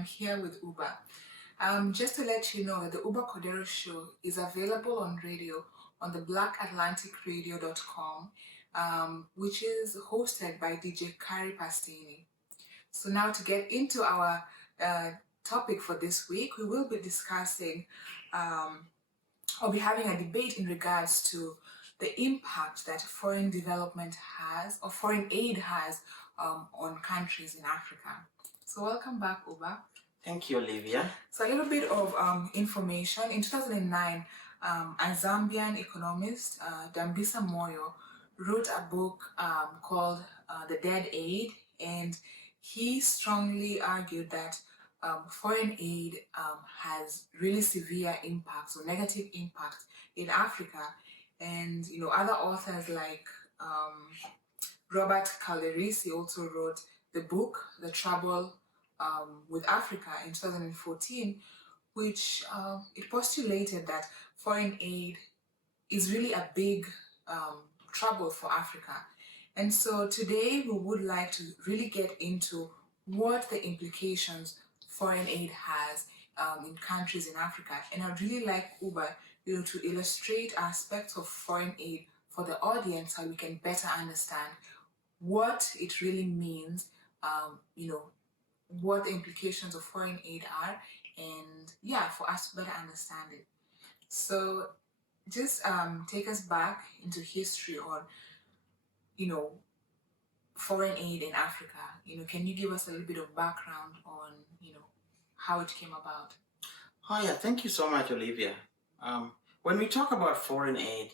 I'm here with Uba. Just to let you know that the Uba Cordero Show is available on radio on the blackatlanticradio.com, which is hosted by DJ Kari Pastini. So now to get into our topic for this week, we will be discussing or be having a debate in regards to the impact that foreign development has or foreign aid has on countries in Africa. So welcome back, Uba. Thank you, Olivia. So a little bit of information. In 2009, a Zambian economist, Dambisa Moyo, wrote a book called The Dead Aid, and he strongly argued that foreign aid has really severe impacts or negative impacts in Africa. And other authors like Robert Calderisi also wrote the book The Trouble with Africa in 2014, which it postulated that foreign aid is really a big trouble for Africa. And so today we would like to really get into what the implications foreign aid has in countries in Africa. And I'd really like Uba to illustrate aspects of foreign aid for the audience so we can better understand what it really means, what the implications of foreign aid are, and for us to better understand it. So just take us back into history on, foreign aid in Africa. Can you give us a little bit of background on, how it came about? Oh yeah, thank you so much, Olivia. When we talk about foreign aid,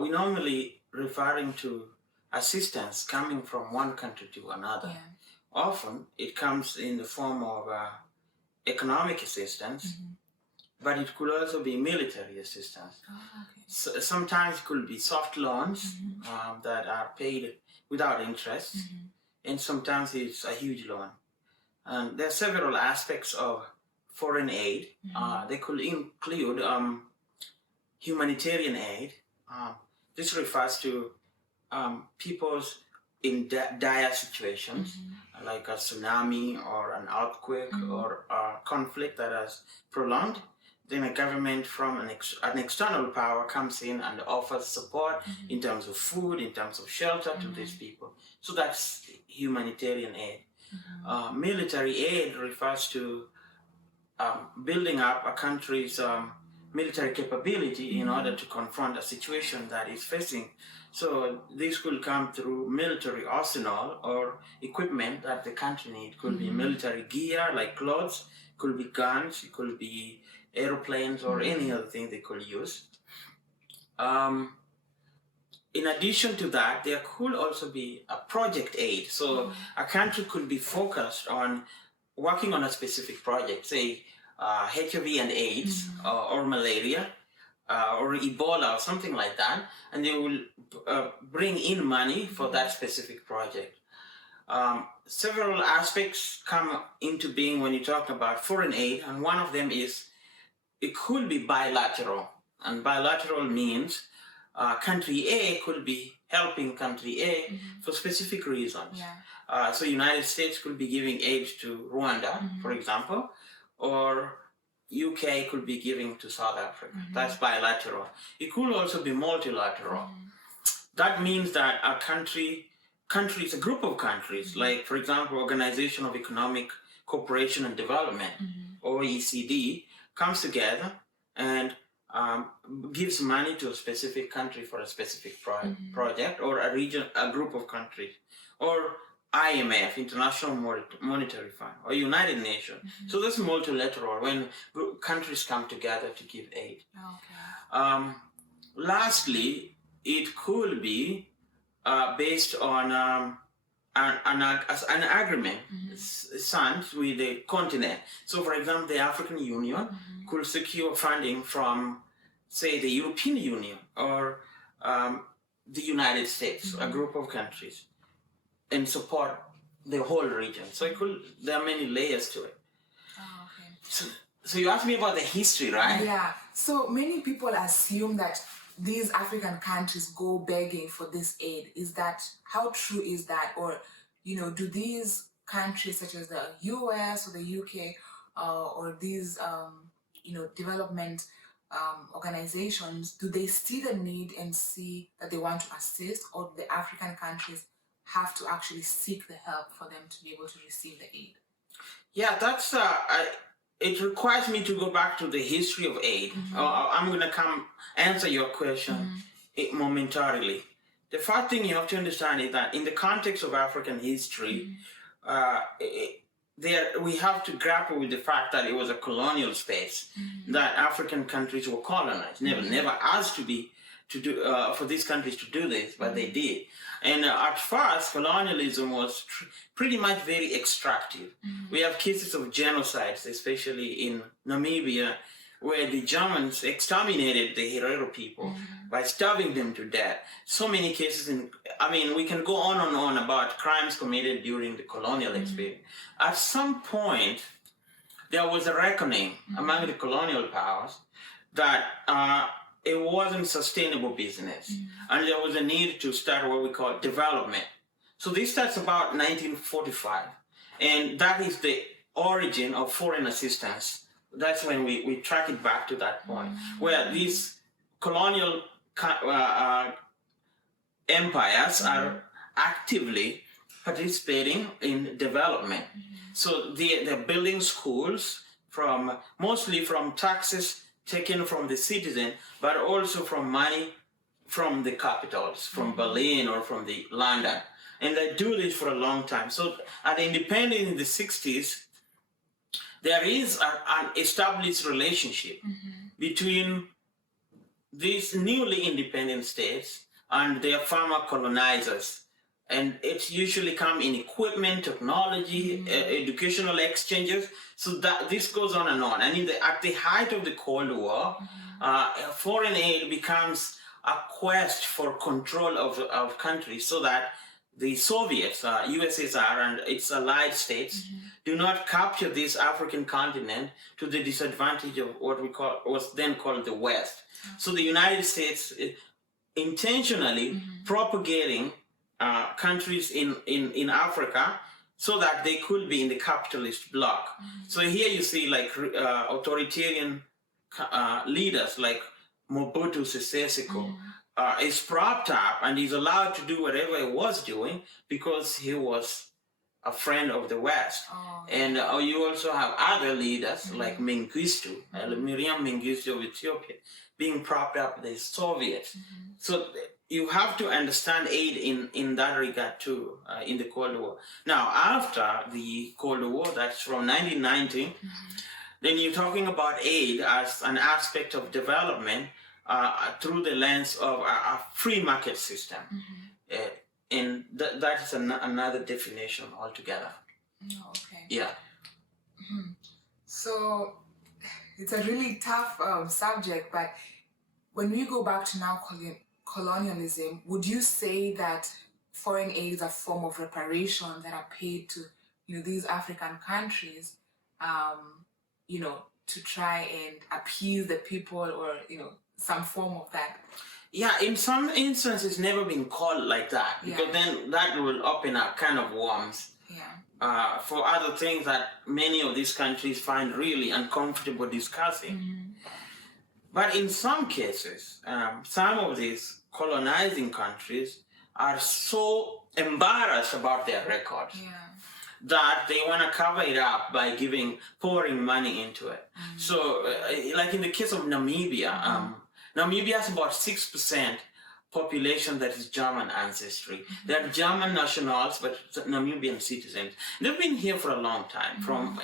we normally referring to assistance coming from one country to another. Yeah. Often it comes in the form of economic assistance, but it could also be military assistance. Oh, okay. So, sometimes it could be soft loans that are paid without interest, and sometimes it's a huge loan. And there are several aspects of foreign aid. They could include humanitarian aid. This refers to people's in dire situations, like a tsunami or an earthquake or a conflict that has prolonged. Then a government from an external power comes in and offers support in terms of food, in terms of shelter to these people. So that's humanitarian aid. Military aid refers to building up a country's military capability in order to confront a situation that is facing. So this could come through military arsenal or equipment that the country needs. Could be military gear like clothes, could be guns, it could be airplanes or any other thing they could use. In addition to that, there could also be a project aid. So a country could be focused on working on a specific project, say HIV and AIDS or malaria or Ebola or something like that, and they will bring in money for that specific project. Several aspects come into being when you talk about foreign aid, and one of them is it could be bilateral. And bilateral means country A could be helping country A for specific reasons. So United States could be giving aid to Rwanda, for example, or UK could be giving to South Africa. That's bilateral. It could also be multilateral. That means that a countries, a group of countries, like for example, Organization of Economic Cooperation and Development, OECD, comes together and gives money to a specific country for a specific project, or a region, a group of countries, or IMF, International Monetary Fund, or United Nations. So that's multilateral when countries come together to give aid. Okay. Lastly, it could be based on an agreement signed with the continent. So for example, the African Union could secure funding from, say, the European Union or the United States, a group of countries, and support the whole region. So there are many layers to it. Oh, okay. So you asked me about the history, right? Yeah. So many people assume that these African countries go begging for this aid. How true is that? Or, do these countries such as the US or the UK or these development organizations, do they see the need and see that they want to assist, or do the African countries have to actually seek the help for them to be able to receive the aid? Yeah, that's it requires me to go back to the history of aid. I'm going to answer your question momentarily. The first thing you have to understand is that in the context of African history, we have to grapple with the fact that it was a colonial space, that African countries were colonized. Never asked to do for these countries to do this, but they did. And at first, colonialism was pretty much very extractive. We have cases of genocides, especially in Namibia, where the Germans exterminated the Herero people by starving them to death. So many cases we can go on and on about crimes committed during the colonial experience. At some point, there was a reckoning among the colonial powers that it wasn't sustainable business, and there was a need to start what we call development. So this starts about 1945, and that is the origin of foreign assistance. That's when we track it back to that point, where these colonial empires are actively participating in development. So they're building schools mostly from taxes taken from the citizen, but also from money from the capitals, from Berlin or from the London. And they do this for a long time. So at independence in the 60s, there is an established relationship between these newly independent states and their former colonizers. And it's usually come in equipment, technology, educational exchanges. So that this goes on and on. And at the height of the Cold War, foreign aid becomes a quest for control of countries, so that the Soviets, USSR and its allied states, do not capture this African continent to the disadvantage of what was then called the West. So the United States intentionally propagating countries in Africa so that they could be in the capitalist bloc. So here you see authoritarian leaders like Mobutu Sese Seko is propped up and is allowed to do whatever he was doing because he was a friend of the West. And you also have other leaders like Mengistu, Miriam Mengistu of Ethiopia, being propped up by the Soviets. So you have to understand aid in that regard too, in the Cold War. Now, after the Cold War, that's from 1990, then you're talking about aid as an aspect of development through the lens of a free market system. And that is another definition altogether. Okay. Yeah. So it's a really tough subject, but when we go back to now colonialism, would you say that foreign aid is a form of reparation that are paid to these African countries to try and appease the people, or some form of that? Yeah, in some instances, it's never been called like that, because then that will open up kind of worms for other things that many of these countries find really uncomfortable discussing. But in some cases, some of these colonizing countries are so embarrassed about their records that they want to cover it up by pouring money into it. So, like in the case of Namibia, Namibia has about 6% population that is German ancestry. They're German nationals, but Namibian citizens. They've been here for a long time, from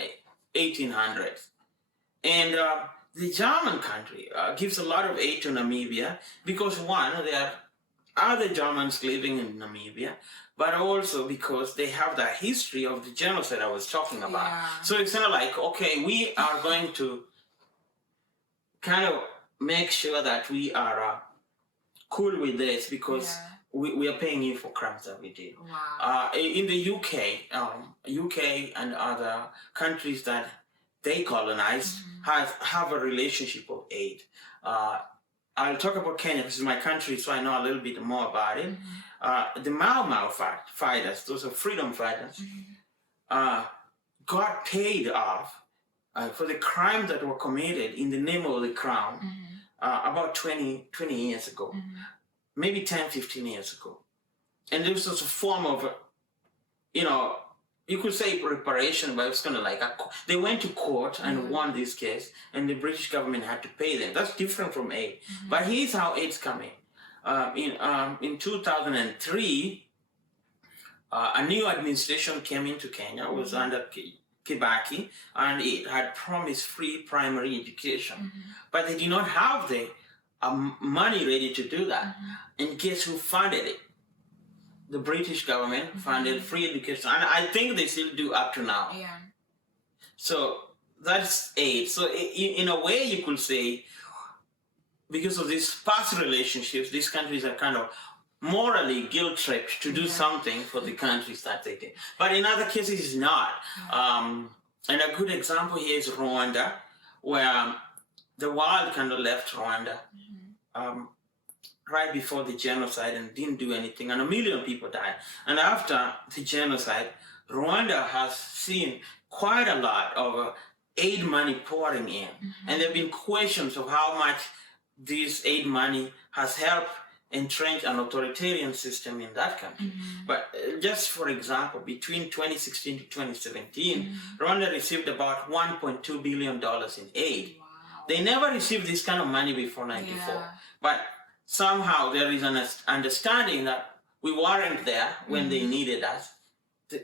1800s. And the German country gives a lot of aid to Namibia because, one, there are other Germans living in Namibia, but also because they have the history of the genocide I was talking about. So it's kind of like, okay, we are going to kind of make sure that we are cool with this because we are paying you for crimes that we did. In the UK and other countries that they colonize have a relationship of aid. I'll talk about Kenya, this is my country, so I know a little bit more about it. The Mau Mau fighters, those are freedom fighters, got paid off for the crimes that were committed in the name of the crown about 20 years ago, maybe 10, 15 years ago. And this was a form of, you could say reparation, but it's kind of like they went to court and won this case, and the British government had to pay them. That's different from aid. But here's how aid's coming. In 2003, a new administration came into Kenya. It was under Kibaki, and it had promised free primary education. But they did not have the money ready to do that. And guess who funded it? The British government funded free education, and I think they still do up to now. Yeah. So that's aid. So in a way, you could say, because of these past relationships, these countries are kind of morally guilt-tripped to do something for the countries that they did. But in other cases, it's not. And a good example here is Rwanda, where the world kind of left Rwanda right before the genocide and didn't do anything, and 1 million people died. And after the genocide, Rwanda has seen quite a lot of aid money pouring in. And there have been questions of how much this aid money has helped entrench an authoritarian system in that country. But just for example, between 2016 to 2017, Rwanda received about $1.2 billion in aid. Wow. They never received this kind of money before 94. But somehow there is an understanding that we weren't there when they needed us.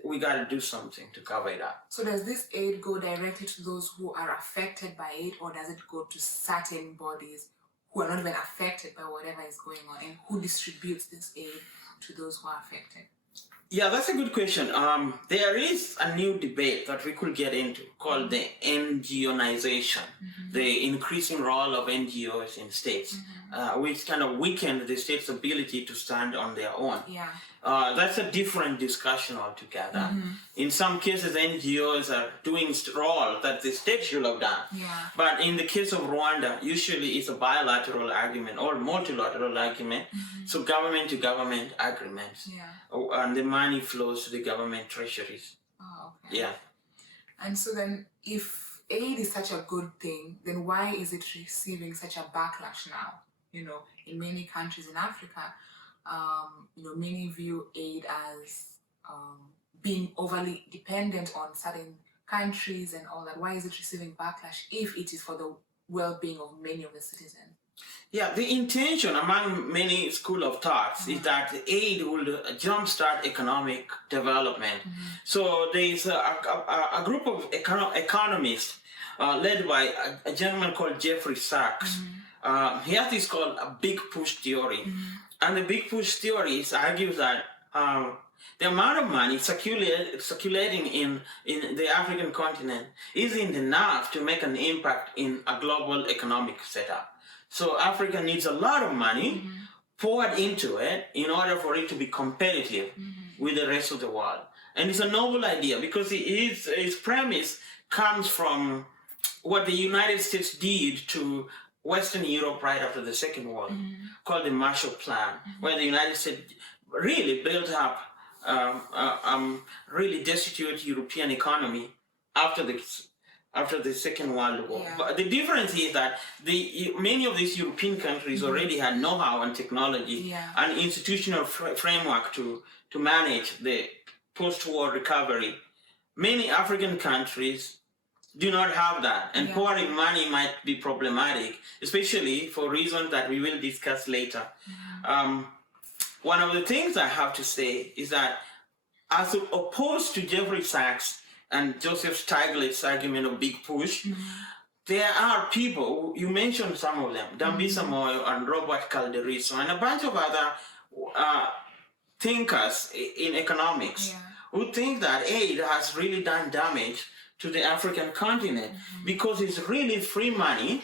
We got to do something to cover it up. So does this aid go directly to those who are affected by it, or does it go to certain bodies who are not even affected by whatever is going on, and who distributes this aid to those who are affected? Yeah, that's a good question. There is a new debate that we could get into called the NGOization, the increasing role of NGOs in states, which kind of weakened the state's ability to stand on their own. Yeah. That's a different discussion altogether. In some cases, NGOs are doing role that the state should have done. Yeah. But in the case of Rwanda, usually it's a bilateral agreement or multilateral agreement. So government to government agreements. Yeah. And the money flows to the government treasuries. Oh, okay. Yeah. And so then, if aid is such a good thing, then why is it receiving such a backlash now? In many countries in Africa, many view aid as being overly dependent on certain countries and all that. Why is it receiving backlash if it is for the well-being of many of the citizens? Yeah, the intention among many school of thoughts is that aid will jumpstart economic development. So there is a group of economists led by a gentleman called Jeffrey Sachs. He has this called a big push theory. And the big push theory argues that the amount of money circulating in the African continent isn't enough to make an impact in a global economic setup. So Africa needs a lot of money poured into it in order for it to be competitive with the rest of the world. And it's a novel idea because its premise comes from what the United States did to Western Europe right after the Second World, called the Marshall Plan, where the United States really built up really destitute European economy after the Second World War. But the difference is that many of these European countries already had know-how and technology and institutional framework to manage the post-war recovery. Many African countries do not have that, and pouring money might be problematic, especially for reasons that we will discuss later. One of the things I have to say is that, as opposed to Jeffrey Sachs and Joseph Stiglitz's argument of big push, there are people, you mentioned some of them, Dambisa Moyo and Robert Calderisio, and a bunch of other thinkers in economics who think that aid has really done damage to the African continent because it's really free money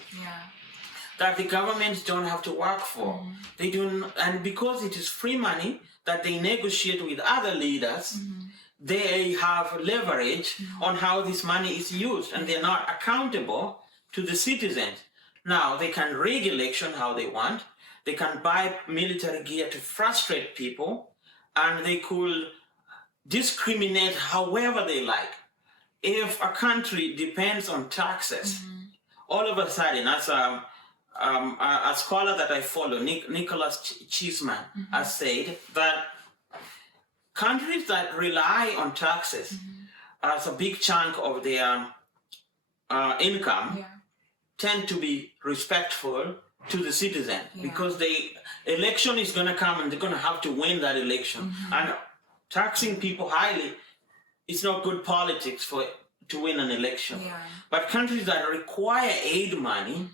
that the governments don't have to work for. They do, and because it is free money that they negotiate with other leaders, they have leverage on how this money is used, and they're not accountable to the citizens. Now, they can rig election how they want, they can buy military gear to frustrate people, and they could discriminate however they like. If a country depends on taxes, all of a sudden, as a scholar that I follow, Nicholas Cheeseman, has said that countries that rely on taxes as a big chunk of their income tend to be respectful to the citizen because the election is going to come and they're going to have to win that election. And taxing people highly is not good politics to win an election. But countries that require aid money,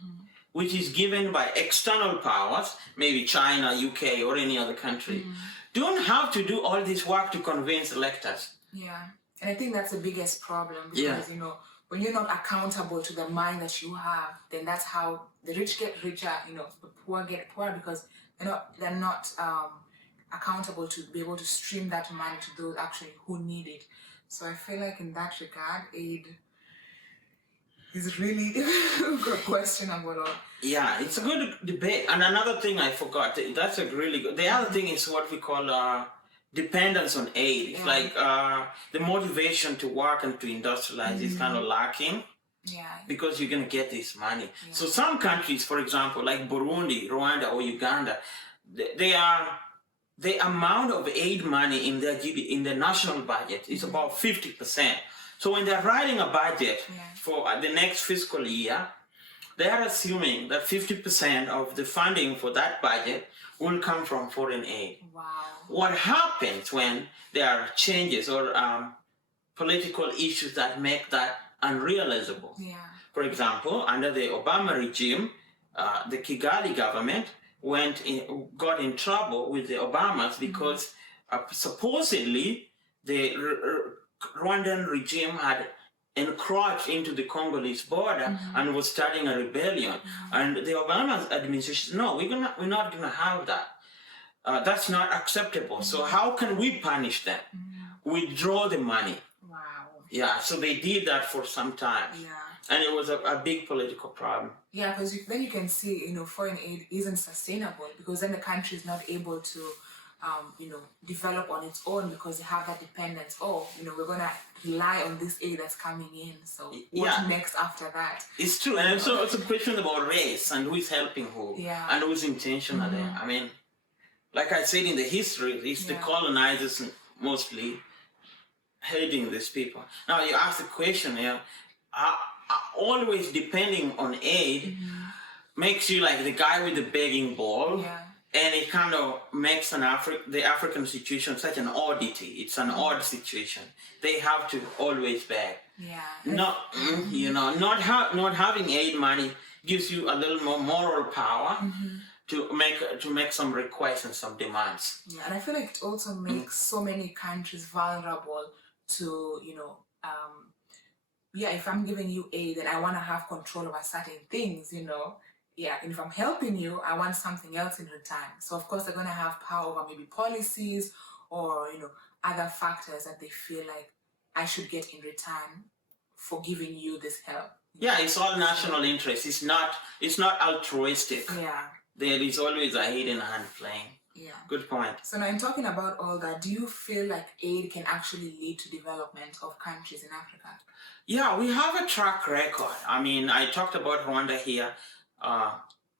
which is given by external powers, maybe China, UK, or any other country, don't have to do all this work to convince electors. Yeah, and I think that's the biggest problem because, when you're not accountable to the money that you have, then that's how the rich get richer, the poor get poor because they're not accountable to be able to stream that money to those actually who need it. So I feel like in that regard, aid is really questionable. Yeah, it's a good debate. And another thing I forgot, that's a really good, the other thing is what we call dependence on aid. It's like the motivation to work and to industrialize is kind of lacking because you're going to get this money. So some countries, for example, like Burundi, Rwanda, or Uganda, the amount of aid money in their in the national budget is about 50%. So when they're writing a budget for the next fiscal year, they are assuming that 50% of the funding for that budget will come from foreign aid. Wow. What happens when there are changes or political issues that make that unrealizable? For example, under the Obama regime, the Kigali government got in trouble with the Obamas because supposedly the Rwandan regime had encroached into the Congolese border and was starting a rebellion. And the Obama administration, no, we're not gonna have that. That's not acceptable. So how can we punish them? Withdraw the money. Wow. Yeah, so they did that for some time. And it was a big political problem. Yeah, because then you can see, foreign aid isn't sustainable because then the country is not able to, develop on its own because they have that dependence. Oh, we're going to rely on this aid that's coming in. So what next after that? It's true. And also it's a question about race and who is helping who and whose intention are there. I mean, like I said in the history, it's the colonizers mostly heading these people. Now you ask the question here, always depending on aid makes you like the guy with the begging bowl, and it kind of makes the African situation such an oddity. It's an odd situation. They have to always beg. Not having aid money gives you a little more moral power to make some requests and some demands. Yeah, and I feel like it also makes so many countries vulnerable to if I'm giving you aid, then I want to have control over certain things, and if I'm helping you, I want something else in return. So of course they're going to have power over maybe policies or, other factors that they feel like I should get in return for giving you this help. Yeah, it's all national interest. It's not altruistic. There is always a hidden hand playing. Yeah. Good point. So now in talking about all that, do you feel like aid can actually lead to development of countries in Africa? Yeah, we have a track record. I mean, I talked about Rwanda here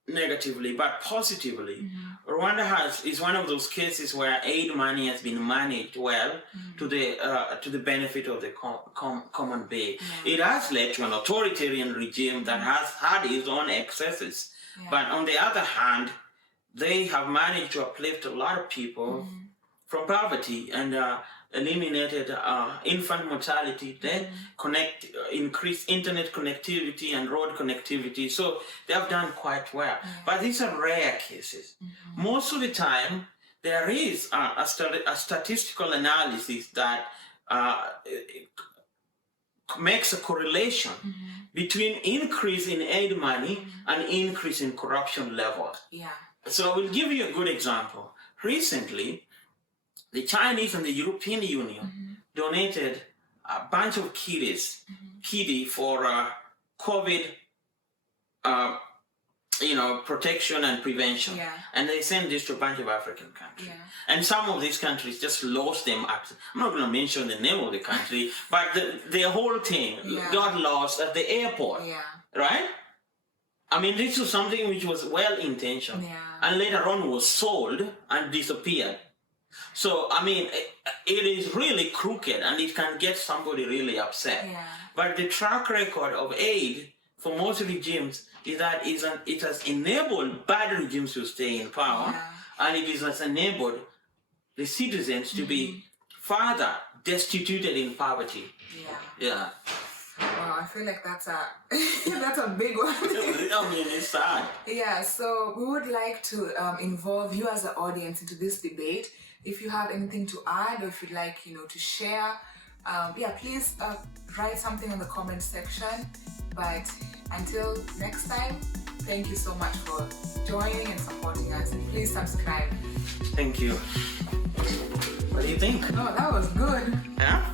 negatively, but positively. Rwanda is one of those cases where aid money has been managed well to the benefit of the common base. It has led to an authoritarian regime that has had its own excesses. But on the other hand, they have managed to uplift a lot of people from poverty and eliminated infant mortality, increased internet connectivity and road connectivity. So they have done quite well. But these are rare cases. Most of the time, there is a statistical analysis that makes a correlation between increase in aid money and increase in corruption level. So I will give you a good example. Recently, the Chinese and the European Union donated a bunch of kitty for COVID protection and prevention. Yeah. And they sent this to a bunch of African countries. Yeah. And some of these countries just lost them. I'm not going to mention the name of the country, but the whole thing got lost at the airport. Yeah. Right? I mean, this was something which was well-intentioned. Yeah. And later on was sold and disappeared. So, I mean, it is really crooked and it can get somebody really upset. Yeah. But the track record of aid for most regimes is that it has enabled bad regimes to stay in power, and it has enabled the citizens to be further destituted in poverty. Yeah. Wow, I feel like that's a that's a big one. I mean, it's sad. Yeah, so we would like to involve you as an audience into this debate. If you have anything to add, or if you'd like, to share, please write something in the comment section. But until next time, thank you so much for joining and supporting us. Please subscribe. Thank you. What do you think? Oh, that was good. Yeah?